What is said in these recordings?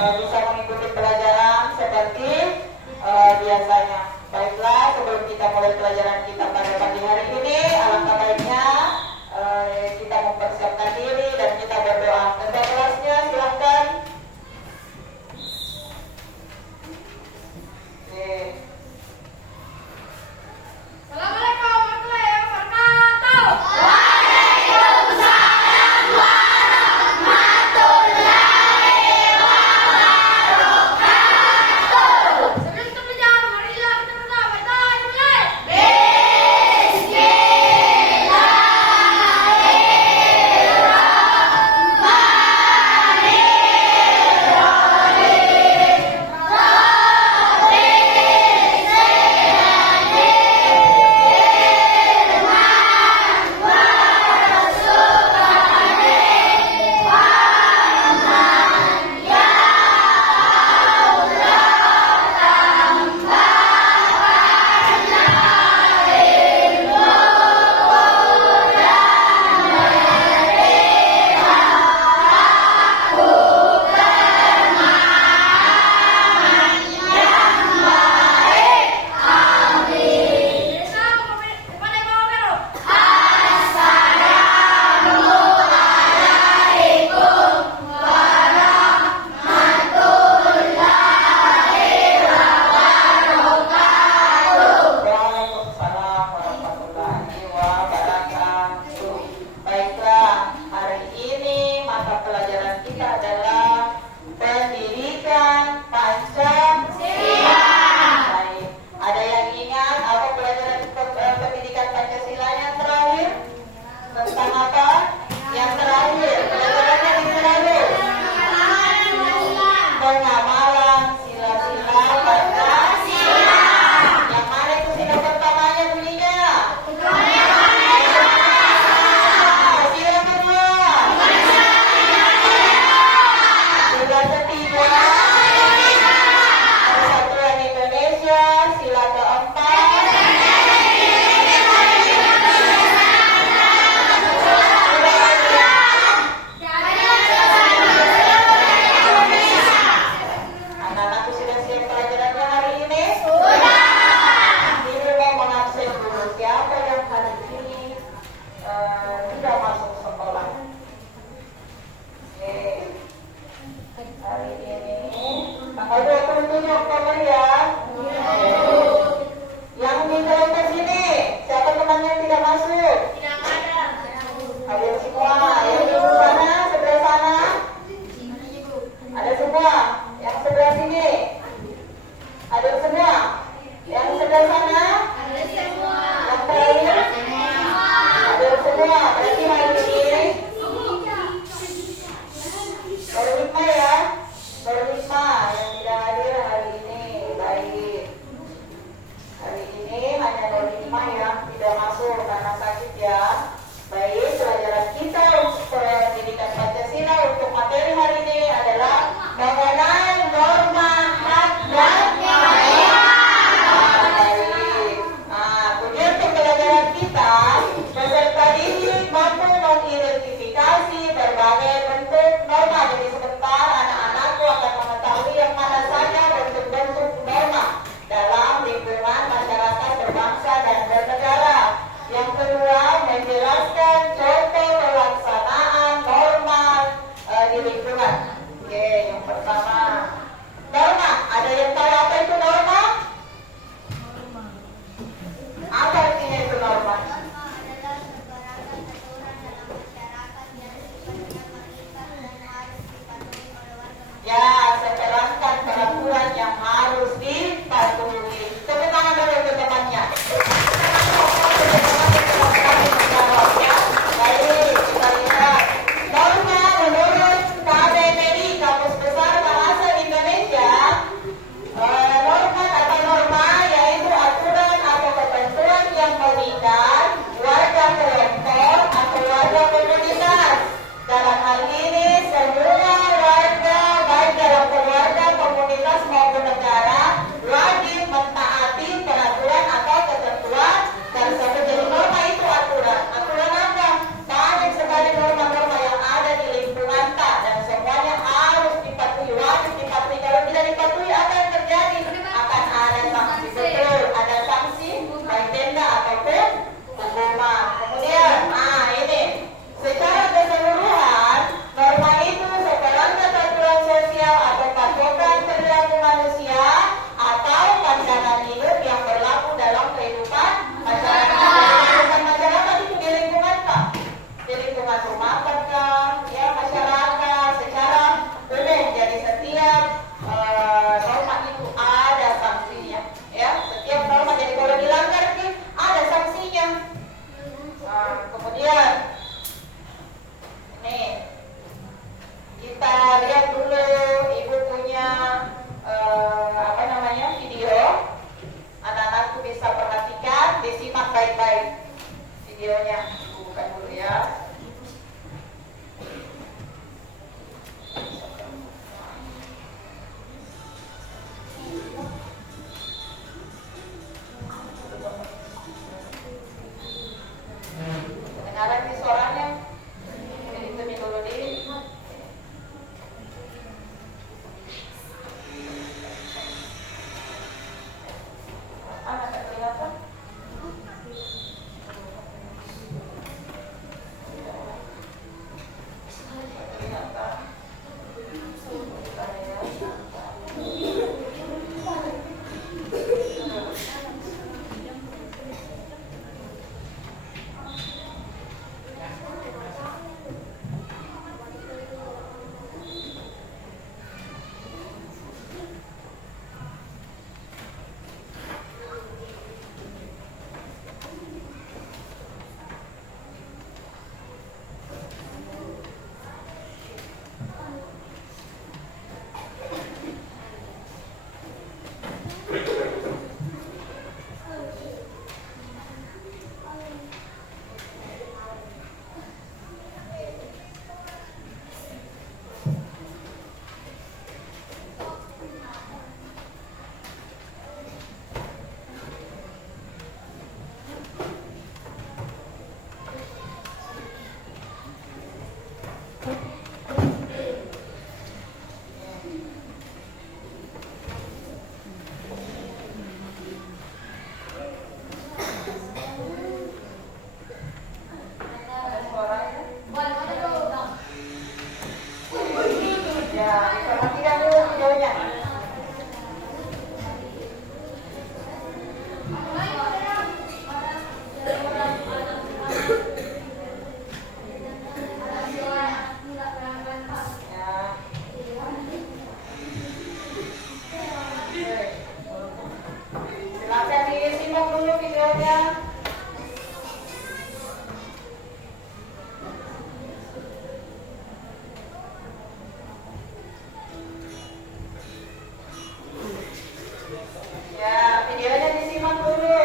bisa mengikuti pelajaran seperti biasanya. Baiklah, sebelum kita mulai pelajaran kita pada pagi hari ini, alangkah baiknya kita mempersiapkan diri dan kita berdoa. Ketua kelasnya silahkan. Assalamualaikum warahmatullahi wabarakatuh. Waalaikumsalam warahmatullahi wabarakatuh. Sebelum kita belajar, marilah kita berdoa. Baiklah, dimulai. Apa artinya itu norma? videonya. Bukan dulu ya. Kedengaran nih suaranya. Itu dulu di. Nggak kelihatan. Ya, perhatikan dulu videonya. Silakan disimak dulu videonya. Ya, videonya disimak dulu.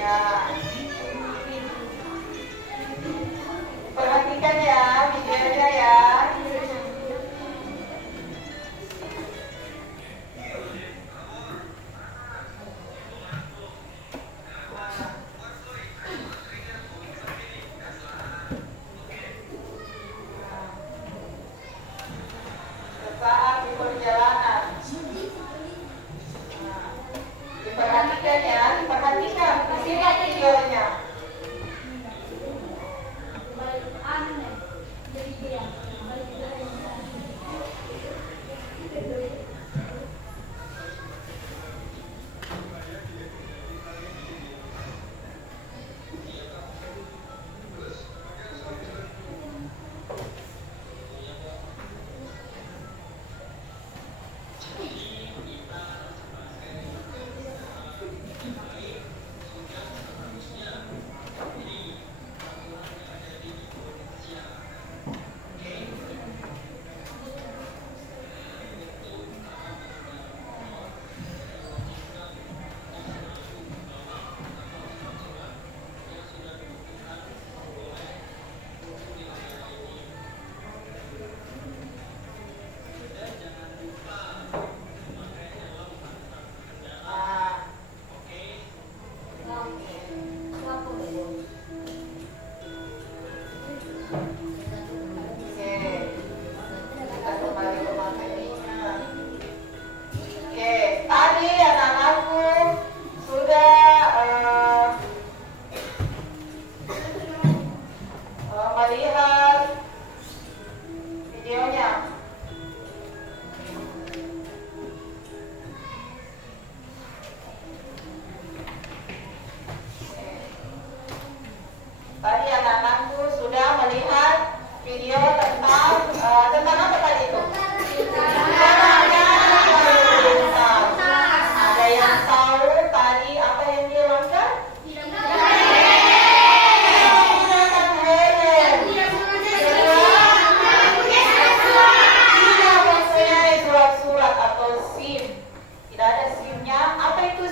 Ya. Perhatikan ya videonya ya. Saat di perjalanan. Diperhatikan ya, diperhatikan. Disimak videonya.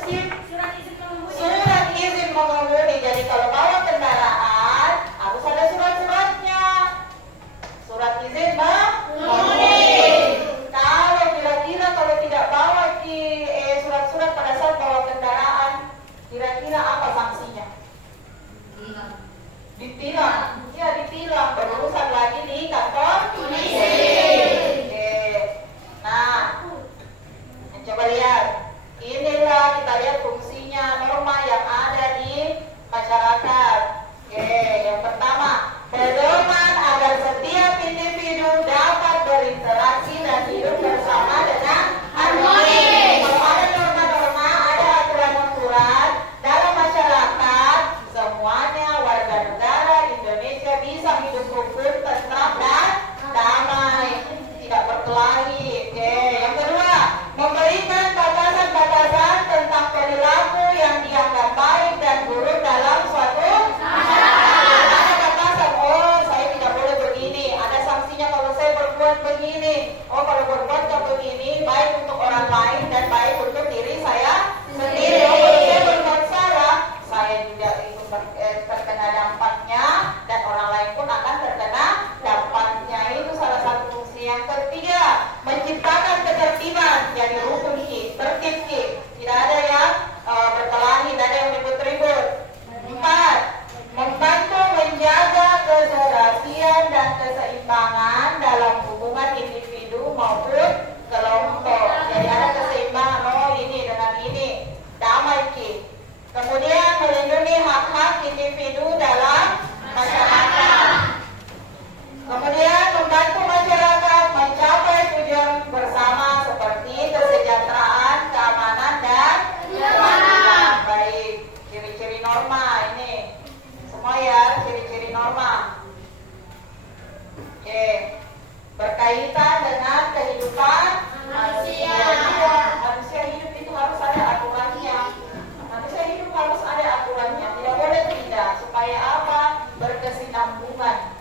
Surat izin mengemudi. Surat izin mengemudi. Jadi kalau bawa kendaraan harus ada surat-suratnya. Surat izin mengemudi. Kalau kira-kira kalau tidak bawa surat-surat pada saat bawa kendaraan, kira-kira apa sanksinya? Ditilang. Ya, ditilang. Berurusan lagi di kantor polisi. Oke. Nah, coba lihat. Inilah kita lihat fungsinya norma yang ada di masyarakat. Oke, yang pertama, pedoman agar setiap individu dapat berinteraksi dan hidup bersama dengan harmoni. Kalau ada norma-norma, ada aturan-aturan dalam masyarakat, semuanya warga negara Indonesia bisa hidup rukun, tentram dan damai, tidak berkelahi. Oke, yang kedua, memberikan batasan-batasan tentang perilaku yang dianggap baik dan buruk dalam suatu masyarakat. Ada batasan, oh saya tidak boleh begini, ada sanksinya kalau saya berbuat begini. Oh kalau berbuat begini baik untuk orang lain dan baik untuk diri saya sendiri. Oh kalau saya berbuat salah, saya juga ikut terkena dampaknya dan orang lain pun akan terkena dampaknya. Itu salah satu fungsi. Yang ketiga, menciptakan ketertiban, jadi rukun ki, tertib ki, tidak ada yang berkelahi, tidak ada yang ribut-ribut. 4, membantu menjaga keserasian dan keseimbangan dalam hubungan individu maupun kelompok. Jadi ada keseimbangan, oh ini dengan ini, damai ki. Kemudian melindungi hak-hak individu dalam masyarakat. Kemudian membantu masyarakat mencapai tujuan bersama seperti kesejahteraan, keamanan, dan ketertiban. Baik, ciri-ciri norma ini semua ya, ciri-ciri norma. Oke, berkaitan dengan kehidupan manusia. Manusia hidup itu harus ada aturannya. Manusia hidup harus ada aturannya, tidak boleh tidak. Supaya apa? Berkesinambungan.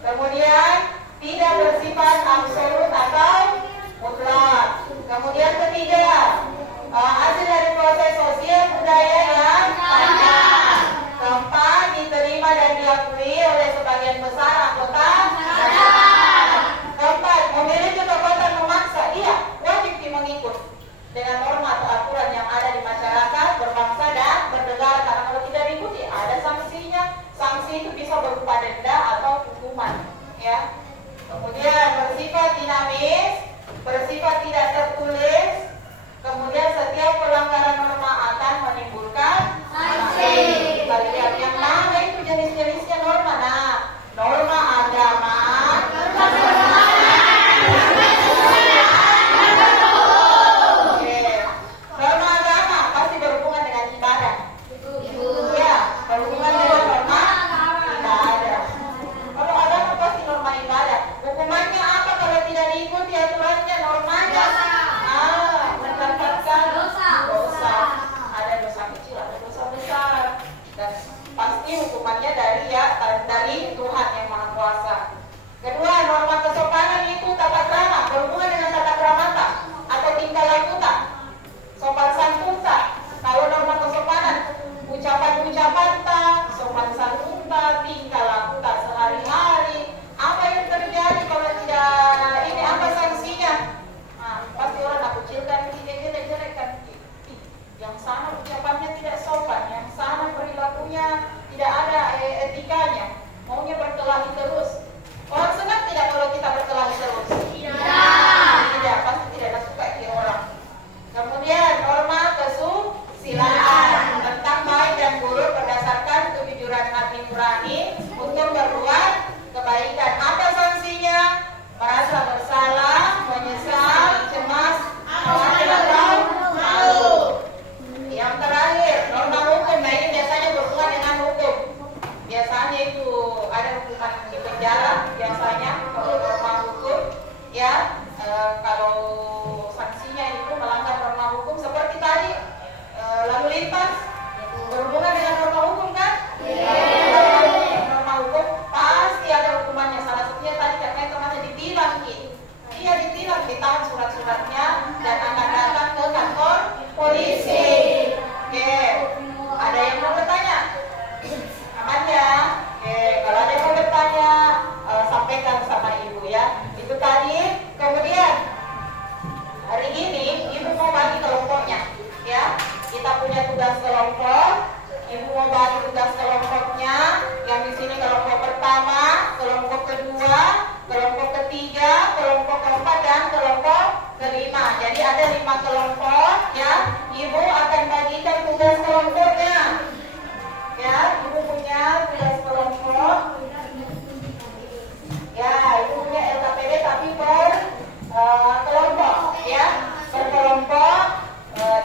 Kemudian tidak bersifat absolut atau mutlak. Kemudian ketiga, hasil dari proses sosial budaya yang panjang. Keempat, diterima dan diakui oleh sebagian besar anggota masyarakat. Keempat, memiliki kekuatan memaksa. Iya, wajib mengikut dengan norma atau aturan yang ada di masyarakat, berbangsa dan bernegara. Karena kalau tidak diikuti, ada sanksinya. Sanksi itu bisa berupa denda atau hukuman, ya. Kemudian bersifat dinamis, bersifat tidak tertulis. Kemudian setiap pelanggaran norma akan menimbulkan sanksi. Kita lihat yang mana itu jenis-jenisnya norma. Nah, norma agama, norma agama pasti berhubungan dengan ibadah. Ya, berhubungan dengan norma ibadah. Kalau agama pasti norma ibadah. Hukumannya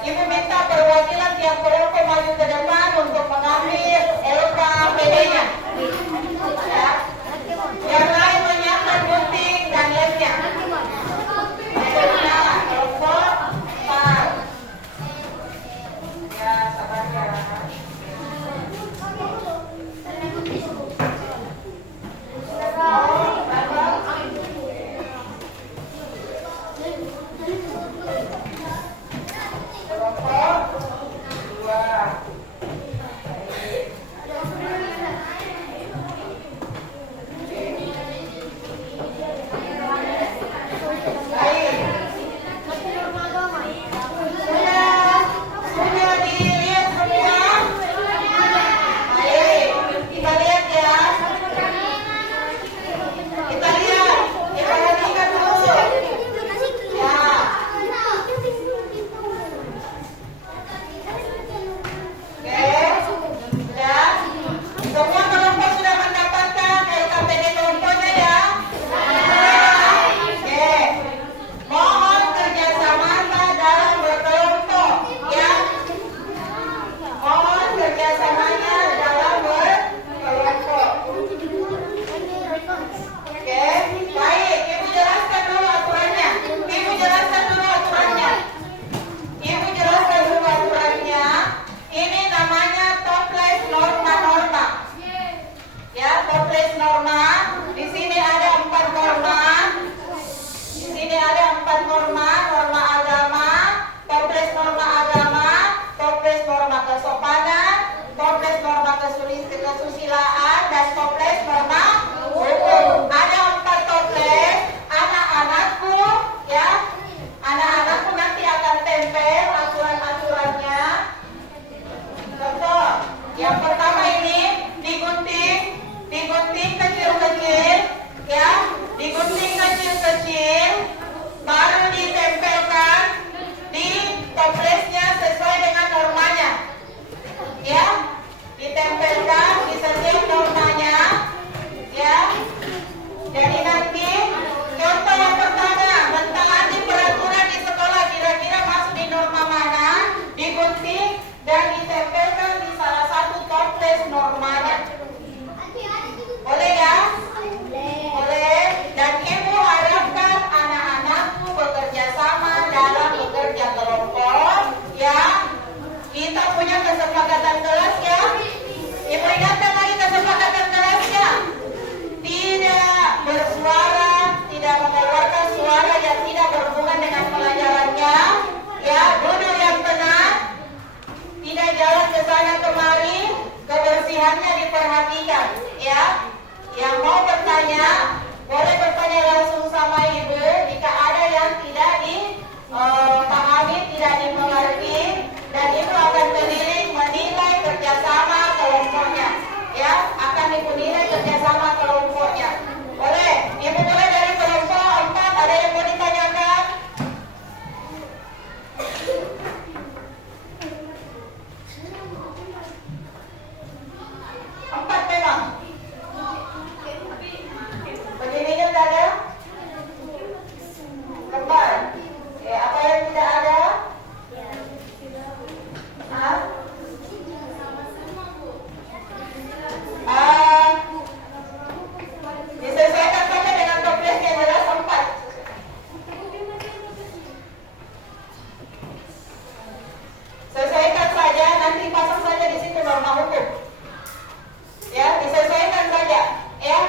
Ibu minta perwakilan tiap kelompok maju ke depan untuk mengambil LKPD-nya. Ya. Yang lain menyiapkan gunting dan lemnya. Ya, kelompok 4. Ya, sabar ya. Kesusilaan dan toples norma hukum. Ada 4 toples. Anak-anakku, ya, anak-anakku nanti akan tempel aturan-aturannya. Contoh, yang pertama ini digunting kecil-kecil, ya, digunting kecil-kecil, baru ditempelkan di toplesnya sesuai dengan normanya, ya. Ditempelkan di setiap normanya, ya. Jadi nanti contoh yang pertama, mentaati peraturan di sekolah kira-kira masuk di norma mana, digunting dan ditempelkan di salah satu toples normanya. Boleh ya? Boleh. Dan ibu harapkan anak-anakku bekerja sama dalam bekerja kelompok, ya. Kita punya kesepakatan kelas, ya. Ibu ingatkan lagi kesepakatan kelasnya. Tidak bersuara, tidak mengeluarkan suara yang tidak berhubungan dengan pelajarannya. Ya, duduk yang tenang. Tidak jalan ke sana kemari. Kebersihannya diperhatikan, ya. Yang mau bertanya, boleh bertanya langsung sama ibu. Jika ada yang tidak dipahami, tidak dimengerti, dan ibu akan menilai kerjasama kelompoknya, ya, akan ibu nilai kerjasama kelompoknya. Boleh, ibu boleh dari kelompok 4, ada yang mau ditanyakan? Empat memang. Berdirinya tidak ada? Kembar. Ya, apa yang tidak ada? Hah? Disesuaikan saja dengan toples yang jelas 4. Sesuaikan saja, nanti pasang saja di situ norma hukum. Ya, disesuaikan saja, ya.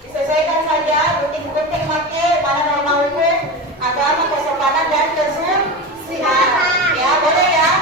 Disesuaikan saja, gunting-gunting pakai mana norma hukum, agama, kesopanan dan kesusilaan. Ya, boleh ya.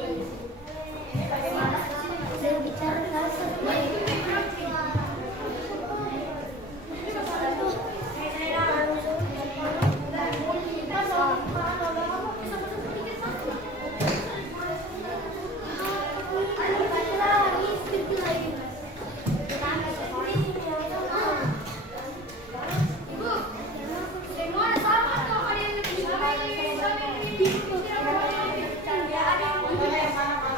Ini bagaimana? Contohnya yang mana,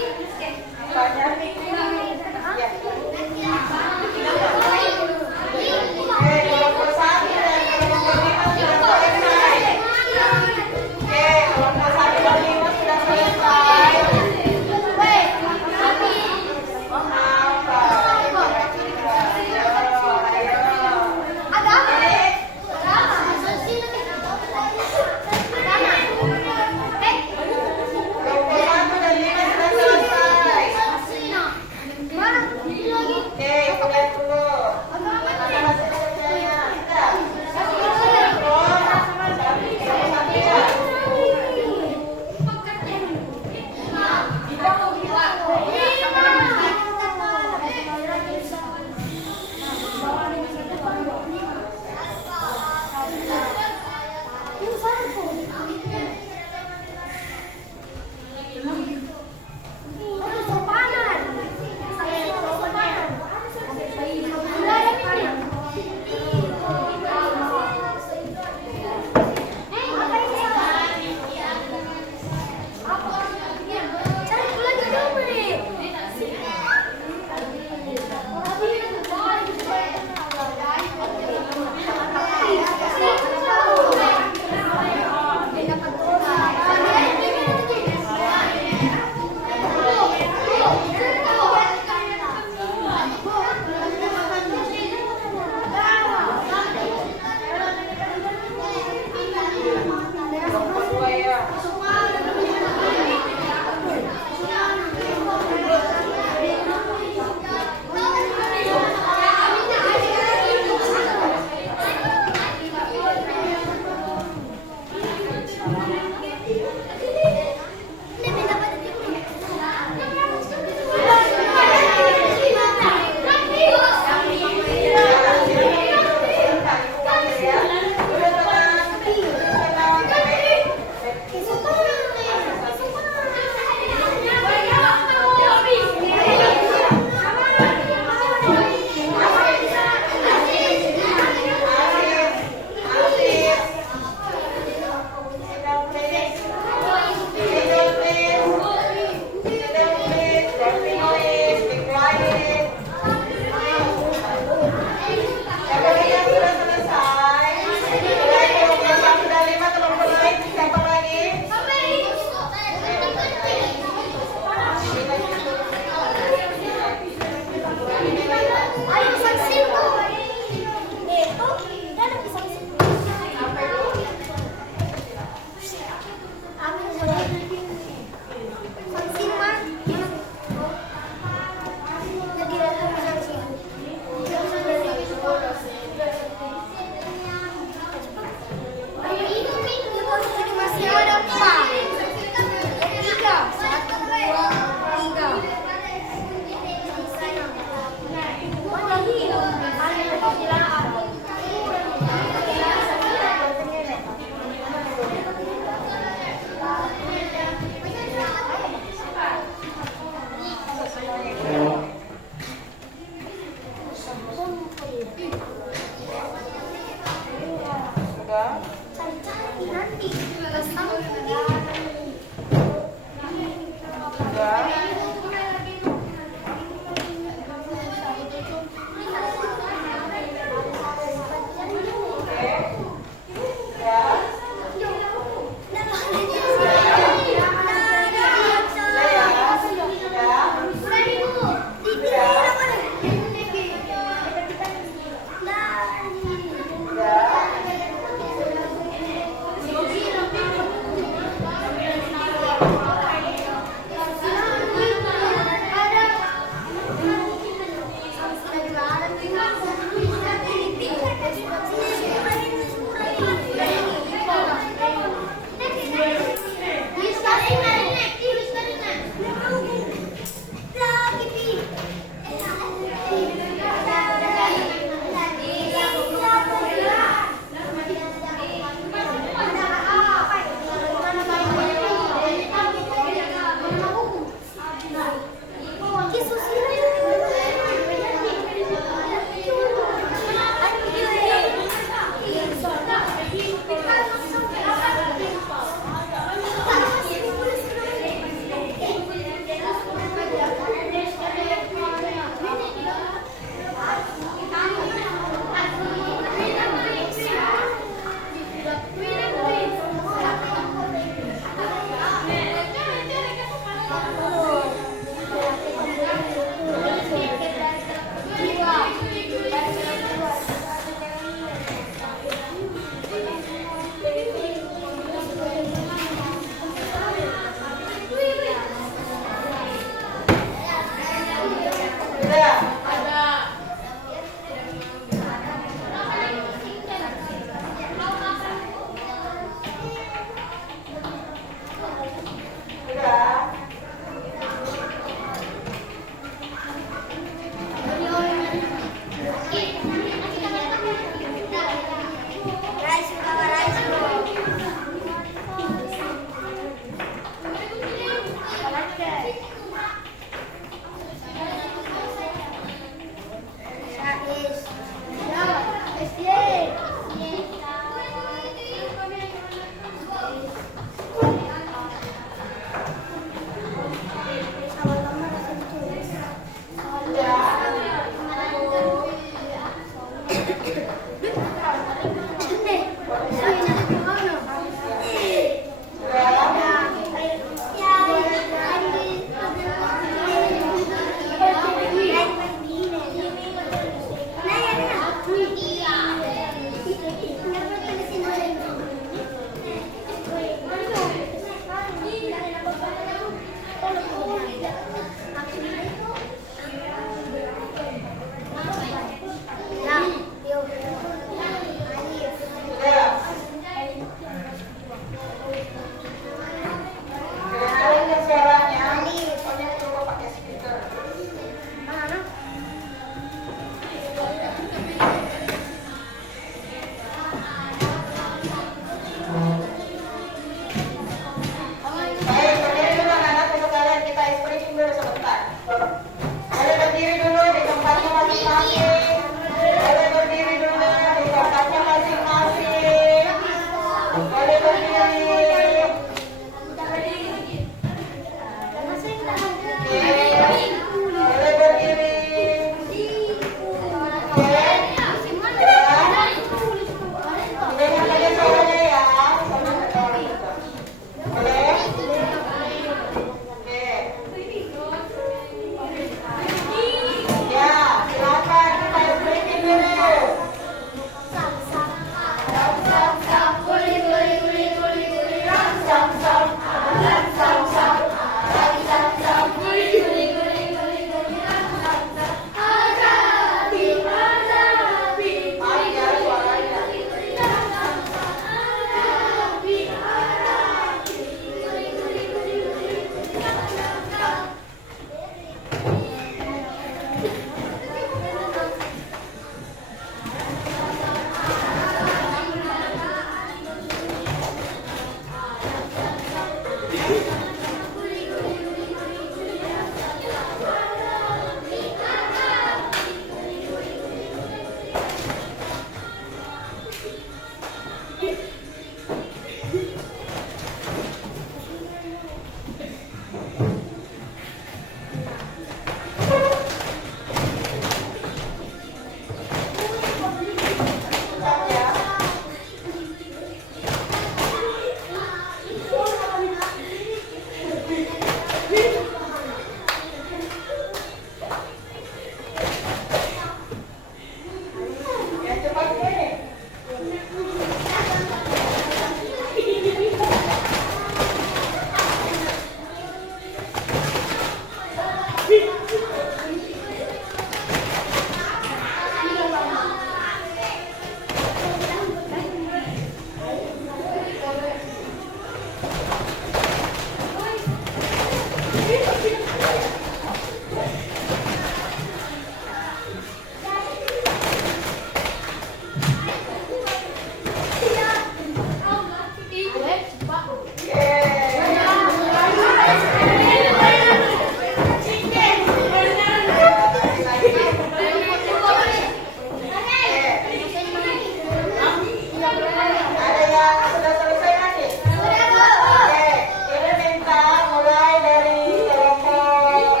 Ini minta mulai dari kelompok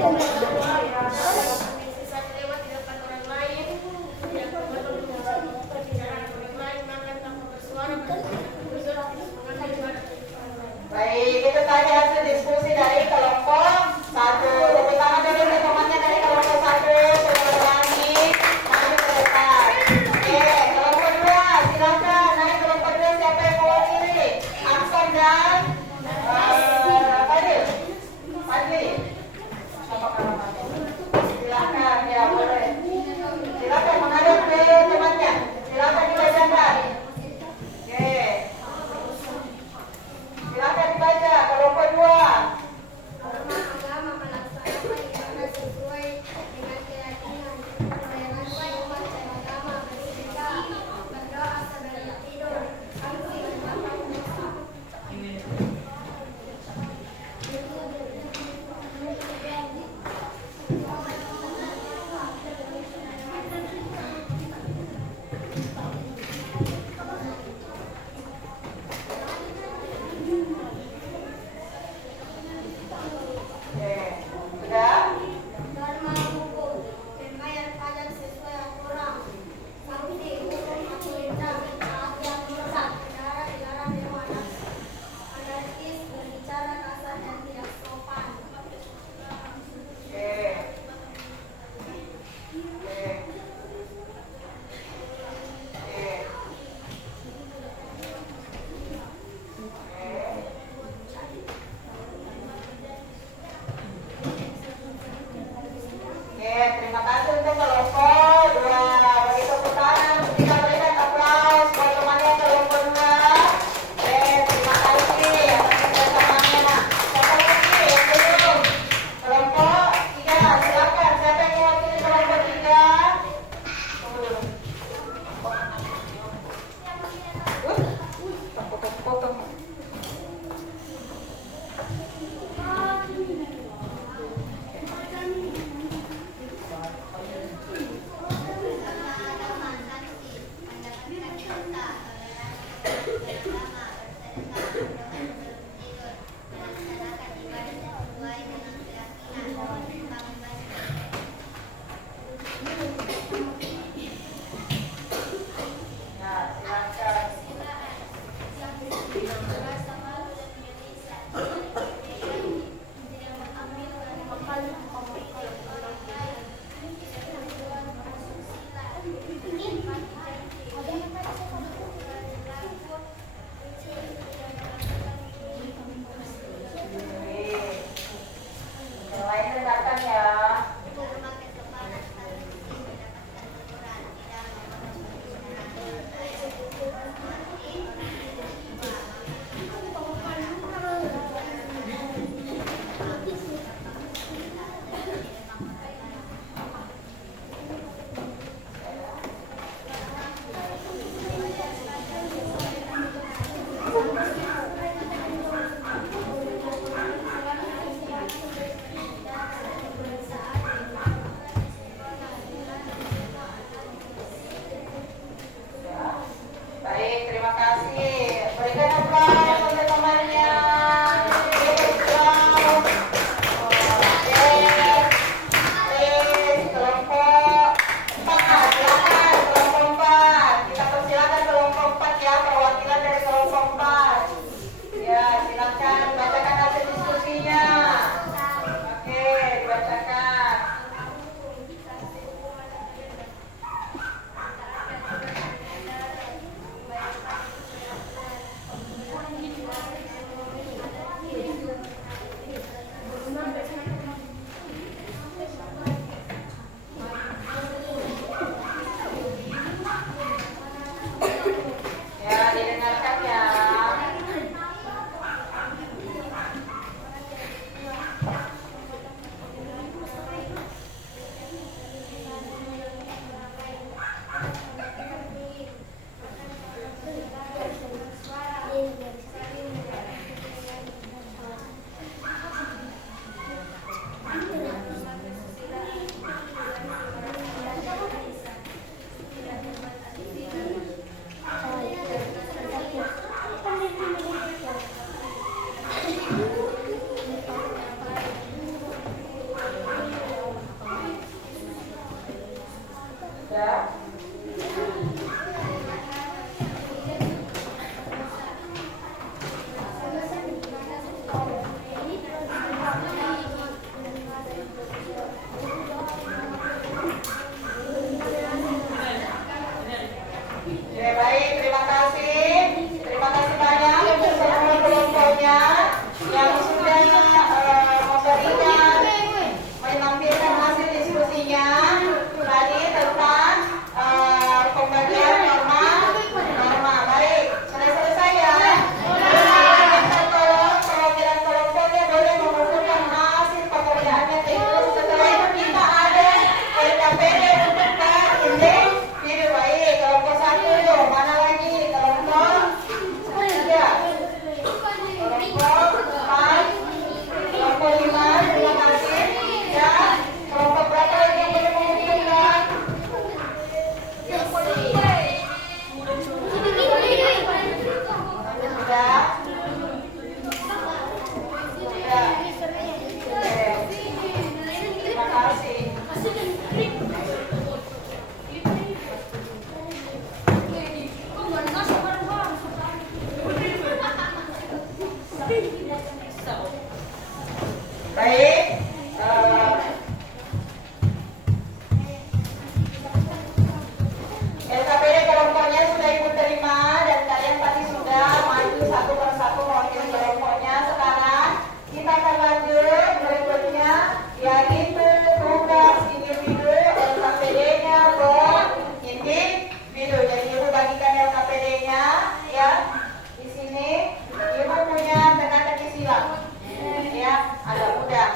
Saat lewat di depan orang lain, tidak perlu berbicara orang lain, makan tanpa bersuara, bersuara tidak mengambil suara dari orang lain. Baik, itu tadi hasil diskusi dari kelompok satu. Tepuk tangan dulu untuk temannya dari kelompok satu. Sudah berani maju ke depan. Oke, kelompok dua, silakan naik kelompok dua. Siapa yang mewakili? Aksan dan Fadil. Fadli. Sama kelompok Baik. LKPD kelompoknya sudah Ibu terima dan kalian pasti sudah maju satu persatu mewakili kelompoknya. Sekarang kita akan lanjut berikutnya, yaitu tugas individu LKPD-nya berindividu. Jadi Ibu bagikan LKPD-nya ya. Di sini Ibu punya teka-teki silang. Ya, agak mudah.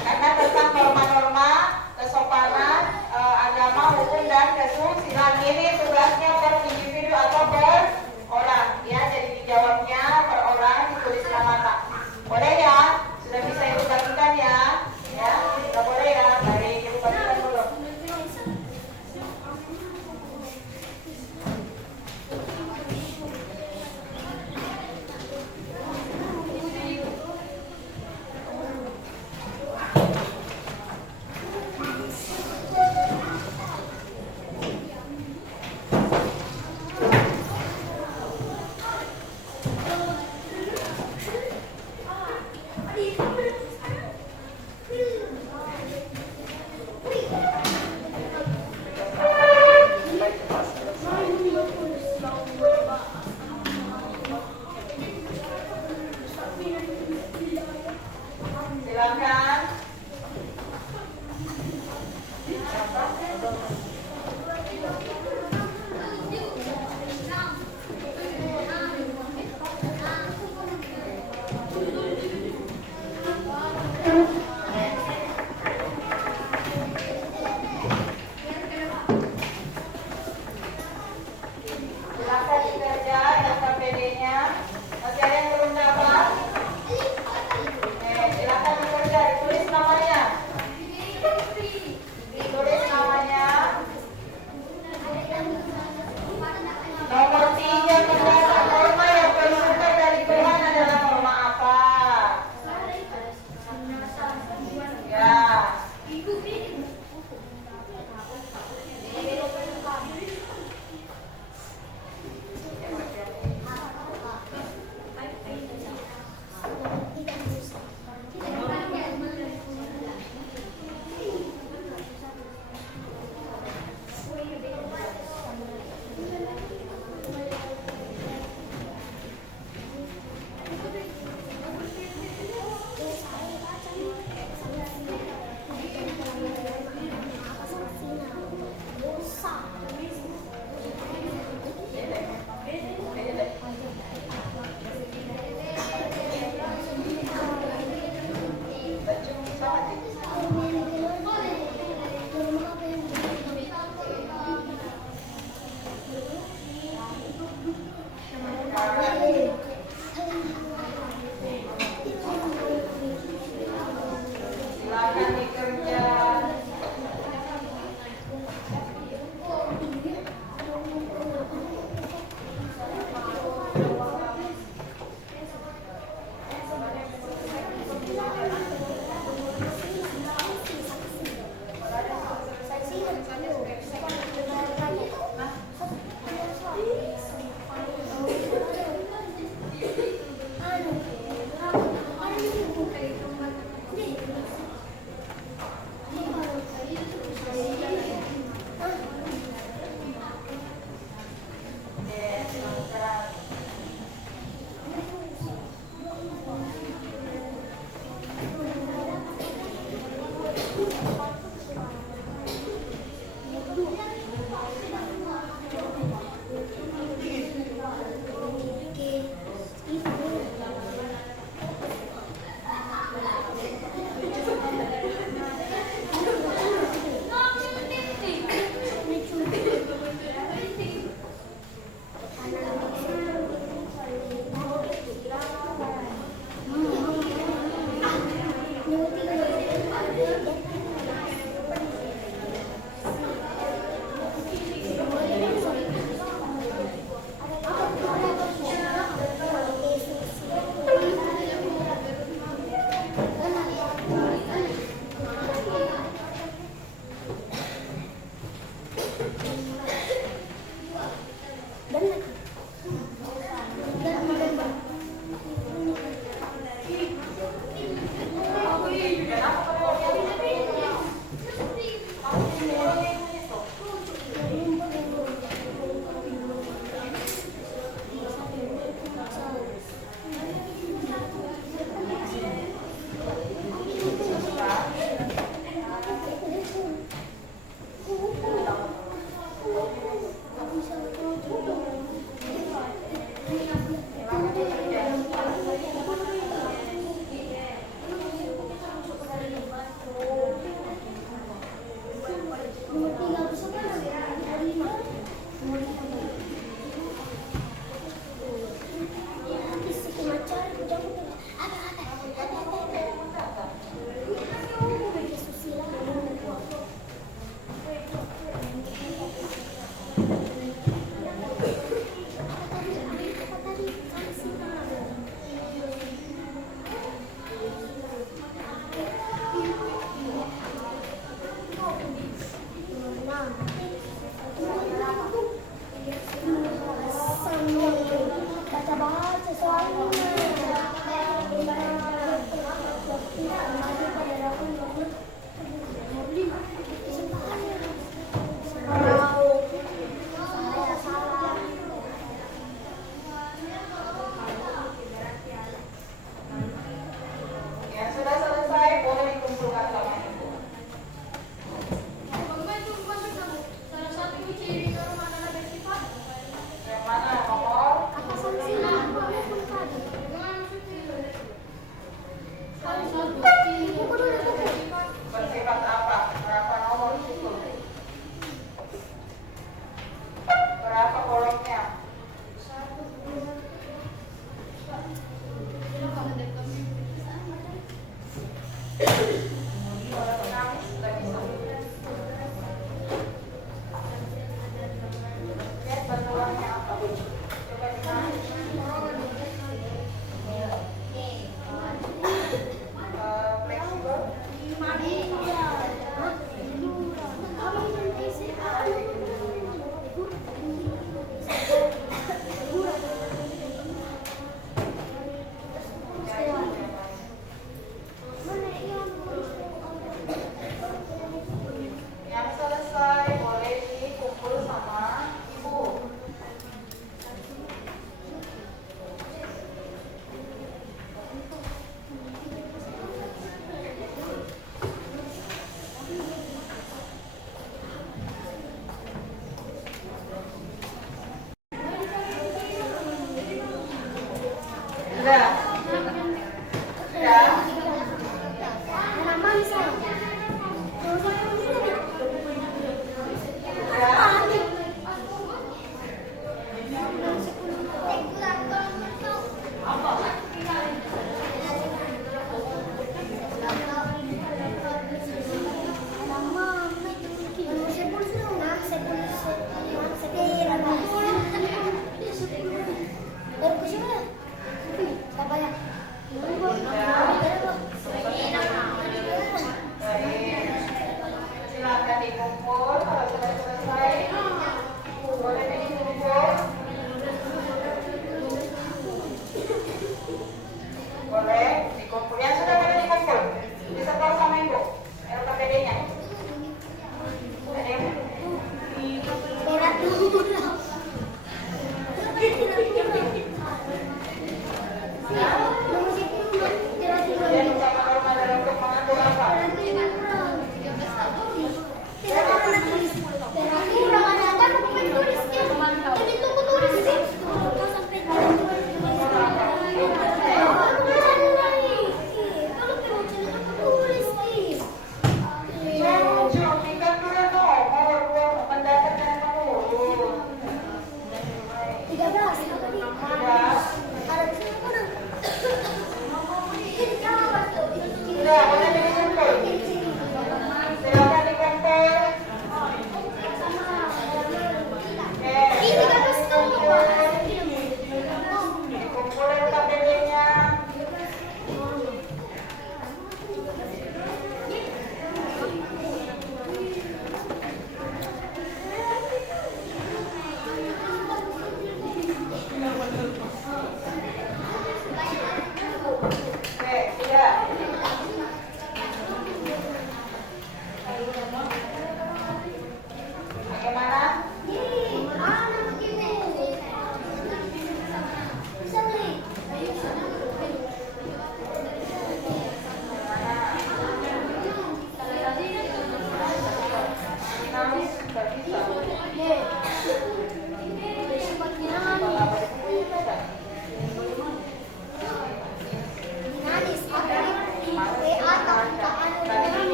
Karena tentang norma-norma kesopanan, agama, hukum dan kesusilaan. Ini tugasnya per individu atau per orang. Ya, jadi dijawabnya per orang, dituliskan mata. Boleh ya? Sudah bisa Ibu bagikan ya? Ya, sudah boleh ya? Baik, Ibu bagikan dulu. Silakan. Silakan dikerja LKPD-nya. Masih ada yang belum dapat? Silakan bekerja, ditulis namanya. Ditulis namanya. Nomor 3 penjelasan norma yang bersumber dari Tuhan adalah norma apa? Ya. Silakan dikerja.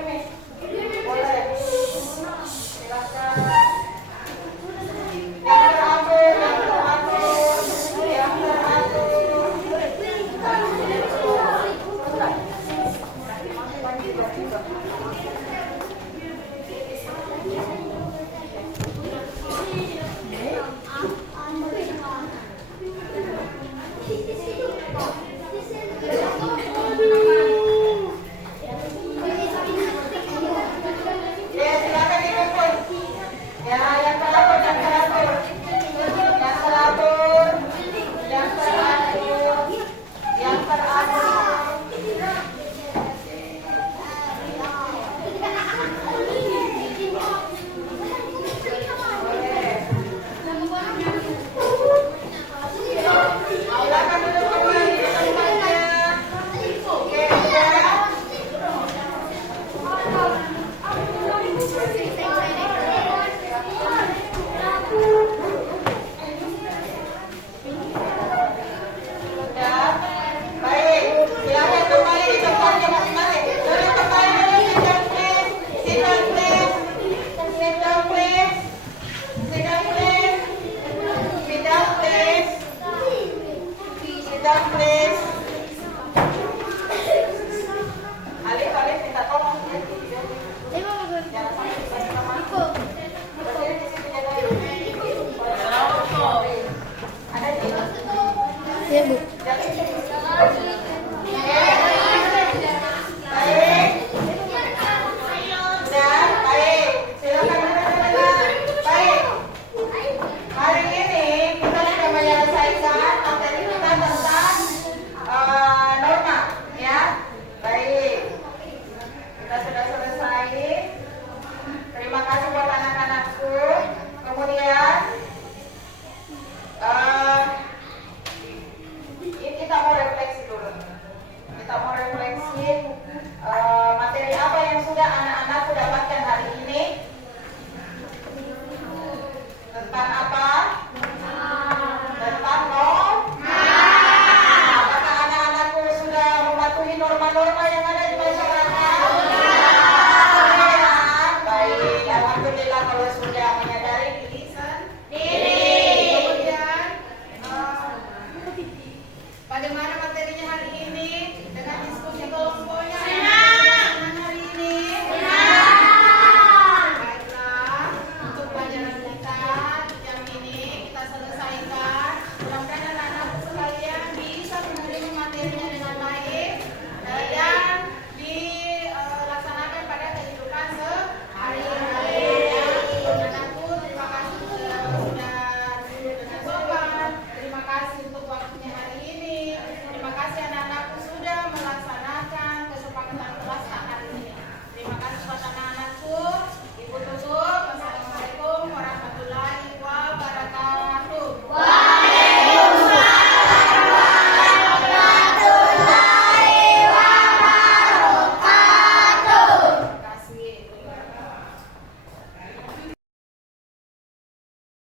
ini? Boleh. Silakan. Yang teratur, yang teratur, yang teratur. Ya, silakan dikumpul. Ya, yang teratur, yang teratur. Yang teratur. Yang teratur. Yang teratur. Silakan duduk kembali di tempatnya. Oke, ya. Sudah. Baik, silakan kembali di tempatnya masing-masing. Duduk kembali dulu, sit down please. Sit down please. Sit down please. Sit down please. Sit down please. Sit down please. Alif, minta tolong ya. Jangan sampai disini sama aku. Berdiri di situ jagain. Ada di Ya, Bu. Baik. Sudah, baik. Silakan duduk. Baik. Hari ini kita sudah menyelesaikan materi kita tentang norma, ya. Baik. Kita sudah selesai. Terima kasih buat anak-anakku. Kemudian kita mau refleksi dulu. Kita mau refleksi materi apa yang sudah anak